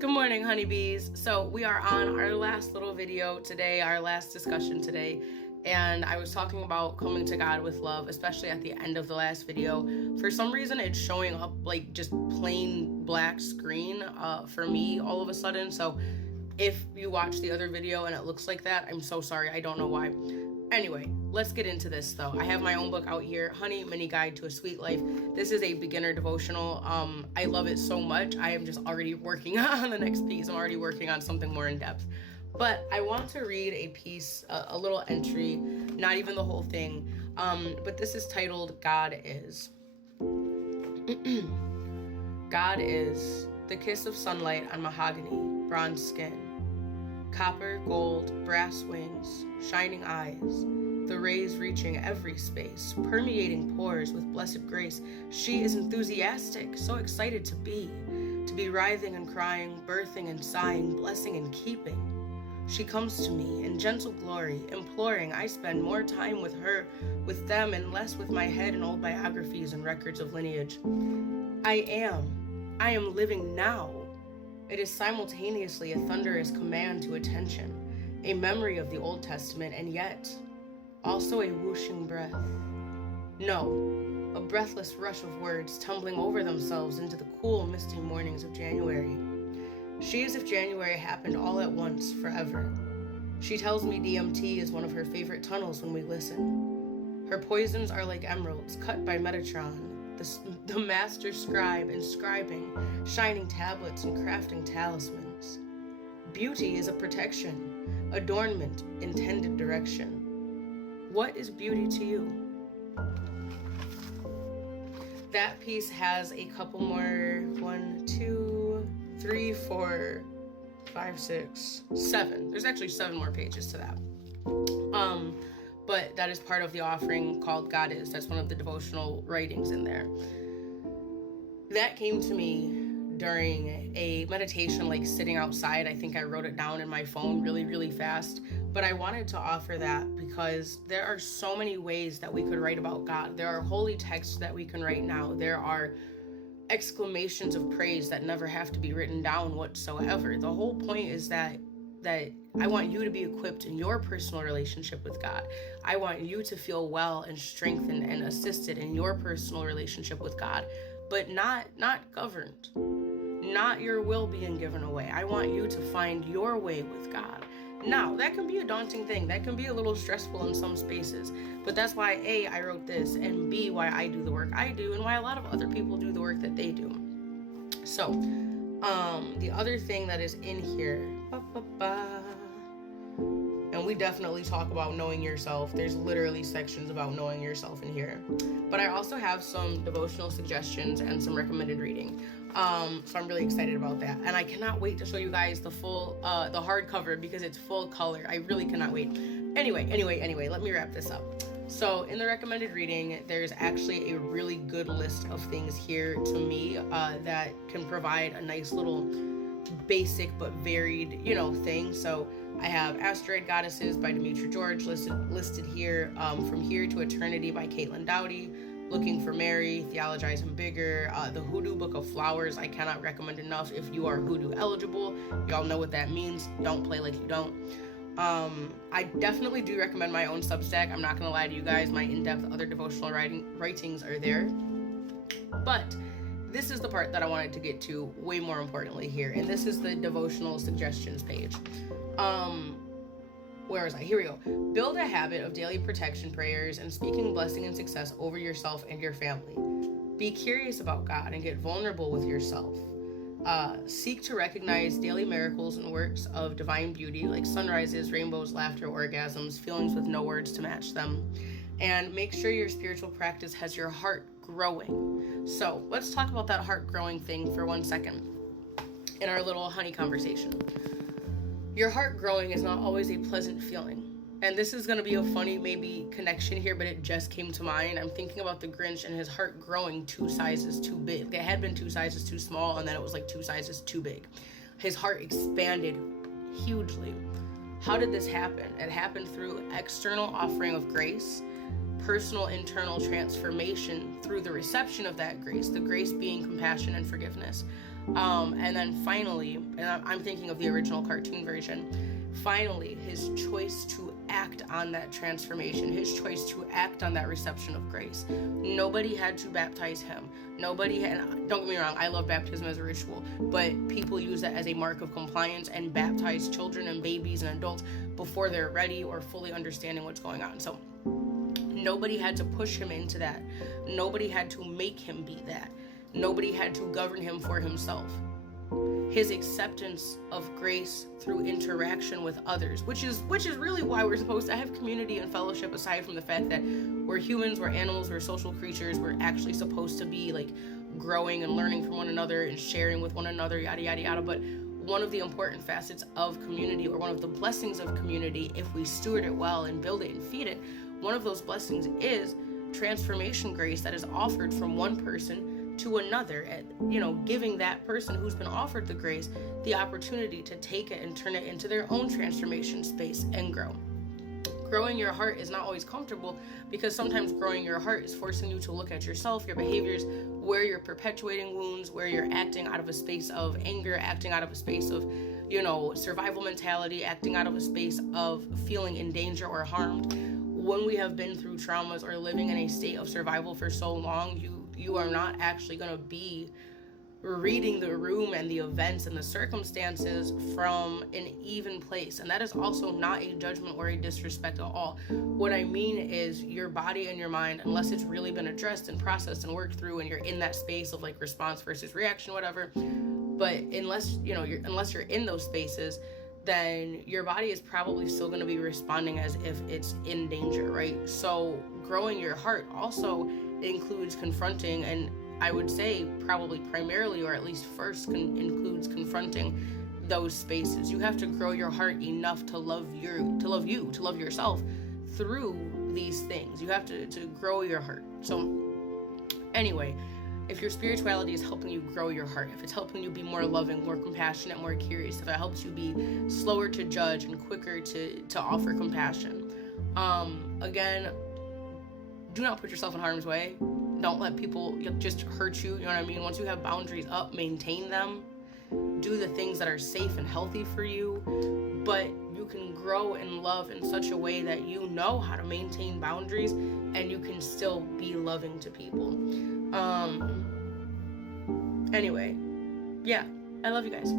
Good morning, honeybees. So we are on our last little video today, our last discussion today, and I was talking about coming to God with love, especially at the end of the last video. For some reason, it's showing up like just plain black screen for me all of a sudden. So if you watch the other video and it looks like that, I'm so sorry. I don't know why. Anyway, let's get into this though. I have my own book out here, Honey, Mini Guide to a Sweet Life. This is a beginner devotional. I love it so much. I am just already working on the next piece. I'm already working on something more in depth. But I want to read a piece, a little entry, not even the whole thing. But this is titled, God Is. God is the kiss of sunlight on mahogany, bronze skin. Copper, gold, brass wings, shining eyes, the rays reaching every space, permeating pores with blessed grace. She is enthusiastic, so excited to be writhing and crying, birthing and sighing, blessing and keeping. She comes to me in gentle glory, imploring I spend more time with her, with them, and less with my head and old biographies and records of lineage. I am living now. It is simultaneously a thunderous command to attention, a memory of the Old Testament, and yet also a whooshing breath. No, a breathless rush of words tumbling over themselves into the cool, misty mornings of January. She is if January happened all at once, forever. She tells me DMT is one of her favorite tunnels when we listen. Her poisons are like emeralds cut by Metatron, the master scribe inscribing, shining tablets and crafting talismans. Beauty is a protection, adornment, intended direction. What is beauty to you? That piece has a couple more, 1, 2, 3, 4, 5, 6, 7. There's actually 7 more pages to that. But that is part of the offering called God Is. That's one of the devotional writings in there. That came to me during a meditation, like sitting outside. I think I wrote it down in my phone really, really fast. But I wanted to offer that because there are so many ways that we could write about God. There are holy texts that we can write now. There are exclamations of praise that never have to be written down whatsoever. The whole point is that I want you to be equipped in your personal relationship with God. I want you to feel well and strengthened and assisted in your personal relationship with God, but not governed, not your will being given away. I want you to find your way with God. Now, that can be a daunting thing. That can be a little stressful in some spaces, but that's why A, I wrote this, and B, why I do the work I do, and why a lot of other people do the work that they do. So, the other thing that is in here, and we definitely talk about knowing yourself. There's literally sections about knowing yourself in here. But I also have some devotional suggestions and some recommended reading. So I'm really excited about that. And I cannot wait to show you guys the full, the hardcover because it's full color. I really cannot wait. Anyway, let me wrap this up. So in the recommended reading, there's actually a really good list of things here to me that can provide a nice little basic but varied, thing. So I have Asteroid Goddesses by Demetra George listed here, From Here to Eternity by Caitlin Dowdy, Looking for Mary, Theologizing Bigger, the Hoodoo Book of Flowers. I cannot recommend enough if you are Hoodoo eligible. Y'all know what that means. Don't play like you don't. I definitely do recommend my own Substack. I'm not gonna lie to you guys, my in-depth other devotional writings are there. But this is the part that I wanted to get to way more importantly here, and this is the devotional suggestions page. Where was I? Here we go. Build a habit of daily protection prayers and speaking blessing and success over yourself and your family. Be curious about God and get vulnerable with yourself. Seek to recognize daily miracles and works of divine beauty like sunrises, rainbows, laughter, orgasms, feelings with no words to match them. And make sure your spiritual practice has your heart growing. So let's talk about that heart growing thing for 1 second in our little honey conversation. Your heart growing is not always a pleasant feeling. And this is going to be a funny maybe connection here, but it just came to mind. I'm thinking about the Grinch and his heart growing 2 sizes too big. It had been 2 sizes too small, and then it was like 2 sizes too big. His heart expanded hugely. How did this happen? It happened through external offering of grace, personal internal transformation through the reception of that grace, the grace being compassion and forgiveness, And then finally, and I'm thinking of the original cartoon version, finally, his choice to act on that transformation, his choice to act on that reception of grace. Nobody had to baptize him. Nobody had, don't get me wrong, I love baptism as a ritual, but people use that as a mark of compliance and baptize children and babies and adults before they're ready or fully understanding what's going on. So nobody had to push him into that. Nobody had to make him be that. Nobody had to govern him for himself. His acceptance of grace through interaction with others, which is really why we're supposed to have community and fellowship, aside from the fact that we're humans, we're animals, we're social creatures. We're actually supposed to be like growing and learning from one another and sharing with one another, yada yada yada. But one of the important facets of community, or one of the blessings of community, if we steward it well and build it and feed it, one of those blessings is transformation grace that is offered from one person to another, and giving that person who's been offered the grace the opportunity to take it and turn it into their own transformation space and grow. Growing your heart is not always comfortable, because sometimes growing your heart is forcing you to look at yourself, your behaviors, where you're perpetuating wounds, where you're acting out of a space of anger, acting out of a space of survival mentality, acting out of a space of feeling in danger or harmed. When we have been through traumas or living in a state of survival for so long, you are not actually going to be reading the room and the events and the circumstances from an even place. And that is also not a judgment or a disrespect at all. What I mean is, your body and your mind, unless it's really been addressed and processed and worked through, and you're in that space of like response versus reaction, whatever, but unless you're in those spaces, then your body is probably still going to be responding as if it's in danger, right? So growing your heart also includes confronting, and I would say probably primarily, or at least first, includes confronting those spaces. You have to grow your heart enough to love yourself through these things. You have to grow your heart. So anyway, if your spirituality is helping you grow your heart, if it's helping you be more loving, more compassionate, more curious, if it helps you be slower to judge and quicker to offer compassion, again, do not put yourself in harm's way. Don't let people just hurt you. You know what I mean? Once you have boundaries up, maintain them. Do the things that are safe and healthy for you. But you can grow in love in such a way that you know how to maintain boundaries and you can still be loving to people. Anyway, yeah, I love you guys.